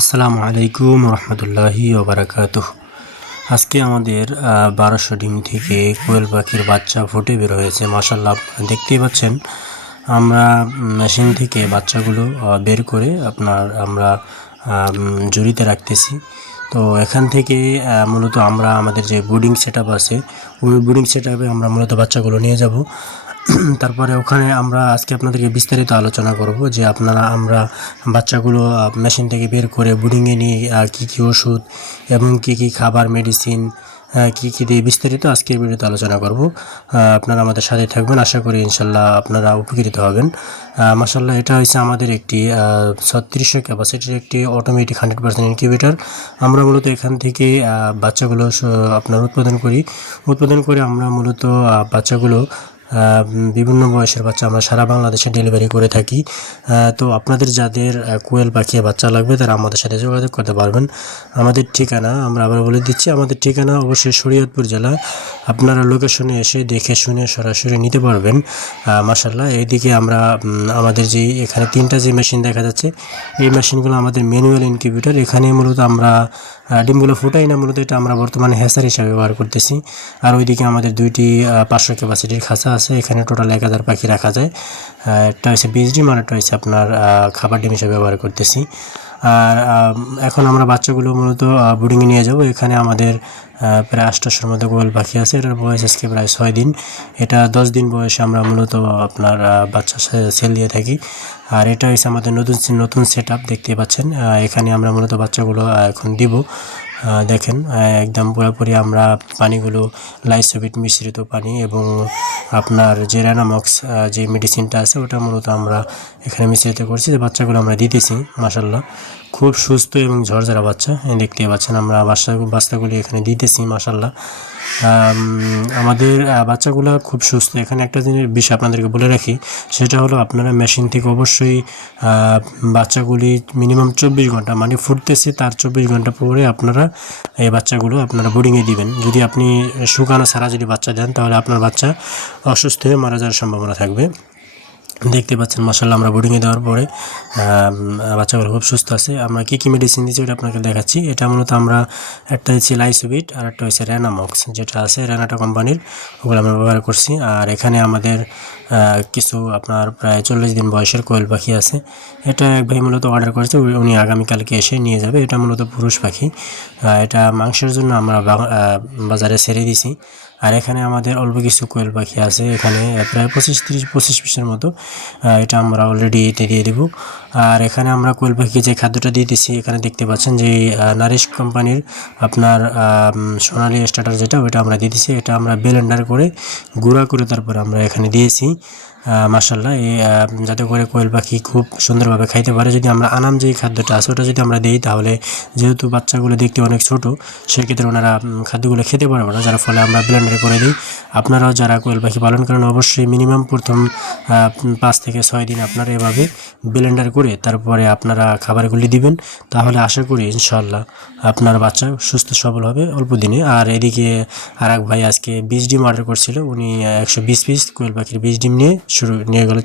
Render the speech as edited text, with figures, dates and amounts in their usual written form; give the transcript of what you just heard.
আসসালামু আলাইকুম রহমতুল্লাহি ওবারাকাতুহ। আজকে আমাদের 1200 ডিম থেকে কোয়েল পাখির বাচ্চা ফুটে বের হয়েছে। মাশাআল্লাহ, দেখতেই পাচ্ছেন। আমরা মেশিন থেকে বাচ্চাগুলো বের করে আমরা ঝুড়িতে রাখতেছি। তো এখান থেকে মূলত আমরা আমাদের যে ব্রুডিং সেটআপ আছে, ওই ব্রুডিং সেটআপে আমরা মূলত বাচ্চাগুলো নিয়ে যাব। তারপরে ওখানে আমরা আজকে আপনাদেরকে বিস্তারিত আলোচনা করব যে আমরা বাচ্চাগুলো মেশিন থেকে বের করে ব্রুডিংয়ে নিয়ে কী কী ওষুধ এবং কী কী খাবার মেডিসিন কী কী দিয়ে বিস্তারিত আজকের ভিডিওতে আলোচনা করব। আপনারা আমাদের সাথে থাকবেন, আশা করি ইনশাল্লাহ আপনারা উপকৃত হবেন। মাশাল্লাহ, এটা হচ্ছে আমাদের একটি 3600 ক্যাপাসিটির একটি অটোমেটিক 100% ইনকিউবেটর। আমরা মূলত এখান থেকে বাচ্চাগুলো উৎপাদন করে আমরা মূলত বাচ্চাগুলো বিভিন্ন বয়সের বাচ্চা আমরা সারা বাংলাদেশে ডেলিভারি করে থাকি। তো আপনাদের যাদের কোয়েল পাখি বাচ্চা লাগবে তারা আমাদের সাথে যোগাযোগ করতে পারবেন। আমাদের ঠিকানা আমরা আবার বলে দিচ্ছি। আমাদের ঠিকানা অবশ্যই শরীয়তপুর জেলা। আপনারা লোকেশনে এসে দেখে শুনে সরাসরি নিতে পারবেন। মাশাআল্লাহ, এইদিকে আমরা আমাদের যে এখানে 3টা যে মেশিন দেখা যাচ্ছে, এই মেশিনগুলো আমাদের ম্যানুয়াল ইনকিউবেটর। এখানে মূলত আমরা ডিমগুলো ফুটাই না, মূলত এটা আমরা বর্তমানে হ্যাচার হিসাবে ব্যবহার করতেছি। আর ওইদিকে আমাদের 2টি 500 ক্যাপাসিটির খাঁচা আছে। এখানে টোটাল 1000 পাখি রাখা যায়। একটা হচ্ছে বীজ ডিম আর একটা হচ্ছে আপনার খাবার ডিম হিসেবে ব্যবহার করতেছি। আর এখন আমরা বাচ্চাগুলো মূলত ব্রুডিংয়ে নিয়ে যাব। এখানে আমাদের প্রায় 800-এর মতো কোয়েল পাখি আছে। এটার বয়স আজকে প্রায় 6 দিন। এটা 10 দিন বয়সে আমরা মূলত আপনার বাচ্চা সেল দিয়ে থাকি। আর এটা হচ্ছে আমাদের নতুন সেটআপ, দেখতে পাচ্ছেন। এখানে আমরা মূলত বাচ্চাগুলো এখন দিব। দেখেন, একদম পুরোপুরি আমরা পানিগুলো লাইসোবিট মিশ্রিত পানি এবং আপনার যে রেনামক্স যে মেডিসিনটা আছে ওটা মূলত আমরা এখানে মিশ্রিত করছি, যে বাচ্চাগুলো আমরা দিতেছি। মাশাআল্লাহ, খুব সুস্থ এবং ঝরঝরা বাচ্চা দেখতে পাচ্ছেন। আমরা বাচ্চাগুলি এখানে দিতেছি। মাশাআল্লাহ, আমাদের বাচ্চাগুলো খুব সুস্থ। এখানে একটা জিনিস বিষয় আপনাদেরকে বলে রাখি, সেটা হলো আপনারা মেশিন থেকে অবশ্যই বাচ্চাগুলি মিনিমাম 24 ঘন্টা, মানে ফুটতেছে তার 24 ঘন্টা পরে আপনারা এই বাচ্চাগুলো আপনারা বোর্ডিংয়ে দিবেন। যদি আপনি শুকানো ছাড়া যদি বাচ্চা দেন, তাহলে আপনার বাচ্চা অসুস্থ হয়ে মারা যাওয়ার সম্ভাবনা থাকবে। দেখতে পাচ্ছেন মাশাআল্লাহ, আমরা বোর্ডিংয়ে দেওয়ার পরে বাচ্চাগুলো খুব সুস্থ আছে। আমরা কী কী মেডিসিন দিচ্ছি ওটা আপনাকে দেখাচ্ছি। এটা মূলত আমরা একটা দিচ্ছি লাইসোবিট, আর একটা হচ্ছে রেনামক্স, যেটা আছে রেনাটা কোম্পানির, ওগুলো আমরা ব্যবহার করছি। আর এখানে আমাদের কিছু আপনার প্রায় 40 দিন বয়সের কোয়েল পাখি আছে। এটা এক ভাই মূলত অর্ডার করেছে, উনি আগামীকালকে এসে নিয়ে যাবে। এটা মূলত পুরুষ পাখি। এটা মাংসের জন্য আমরা বাজারে ছেড়ে দিছি। আর এখানে আমাদের অল্প কিছু কোয়েল পাখি আছে, এখানে প্রায় 25 পিসের মতো। এটা আমরা অলরেডি এতে দিয়ে দেবো। আর এখানে আমরা কোয়েল পাখি যে খাদ্যটা দিতেছি, এখানে দেখতে পাচ্ছেন যে নারিশ কোম্পানির আপনার সোনালি স্টার্টার যেটা, ওইটা আমরা দিতেছি। এটা আমরা ব্লেন্ডার করে গুঁড়া করে তারপর আমরা এখানে দিয়েছি। মাশাআল্লাহ, যাতে করে কোয়েল পাখি খুব সুন্দরভাবে খাইতে পারে। যদি আমরা আনাম যেই খাদ্যটা আছে ওটা যদি আমরা দিই, তাহলে যেহেতু বাচ্চাগুলো দেখতে অনেক ছোট, সেক্ষেত্রে ওনারা খাদ্যগুলো খেতে পারবে না, যার ফলে আমরা ব্লেন্ডারে করে দিই। আপনারাও যারা কোয়েল পাখি পালন করেন, অবশ্যই মিনিমাম প্রথম 5 থেকে 6 দিন আপনারা এভাবে ব্লেন্ডার করে তারপরে আপনারা খাবারগুলি দিবেন। তাহলে আশা করি ইনশাআল্লাহ আপনার বাচ্চা সুস্থ সবল হবে অল্প দিনে। আর এদিকে আর এক ভাই আজকে বীজ ডিম অর্ডার করছিল, উনি 120 পিস কোয়েল পাখির বীজ ডিম নিয়ে গেল।